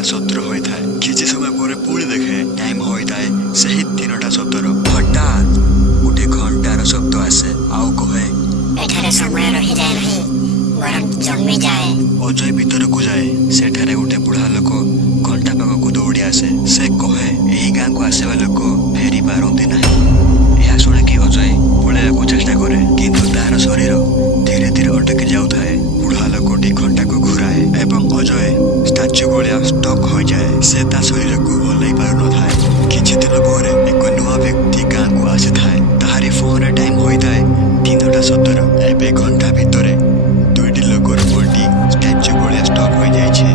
3ଟା 17 କିଛି ସମୟ ପରେ ପୁଣି ଦେଖେ ଟାଇମ୍ ହୋଇଥାଏ ସେହି 3ଟା 17। ହଠାତ୍ ଗୋଟେ ଘଣ୍ଟାର ଶବ୍ଦ ଆସେ ଆଉ କହେ, ଏଠାରେ ସମୟ ରହିଯାଏ ନାହିଁ, ବରଂ ଜମିଯାଏ। ଅଜୟ ଭିତରକୁ ଯାଏ। ସେଠାରେ ଗୋଟେ ବୁଢ଼ା ଲୋକ ଘଣ୍ଟା ପାଖକୁ ଦୌଡ଼ି ଆସେ। ସେ କହେ, ଏହି ଗାଁକୁ ଆସିବା ଲୋକ ଫେରି ପାରନ୍ତି ନାହିଁ। ଏହା ଶୁଣିକି ଅଜୟ ପଳାଇବାକୁ ଚେଷ୍ଟା କରେ, କିନ୍ତୁ ତାହାର ଶରୀର ଧୀରେ ଧୀରେ ଅଟକି ଯାଉଥାଏ। ବୁଢ଼ା ଲୋକଟି ଘଣ୍ଟାକୁ ଘୁରାଏ ଏବଂ ଅଜୟ ଷ୍ଟାଚ୍ୟୁ ଭଳିଆ ଷ୍ଟକ୍ ହୋଇଯାଏ। ସେ ତା ଶରୀରକୁ ହଲାଇ ପାରୁନଥାଏ। କିଛି ଦିନ ପରେ ଏକ ନୂଆ ବ୍ୟକ୍ତି ଗାଁକୁ ଆସିଥାଏ। ତାହାରି ଫୋନରେ ଟାଇମ୍ ହୋଇଥାଏ 3ଟା 17। ଏବେ ଘଣ୍ଟା ଭିତରେ 2ଟି ଲୋକର ବଡି ଷ୍ଟାଚ୍ୟୁ ଭଳିଆ ଷ୍ଟକ୍ ହୋଇଯାଇଛି।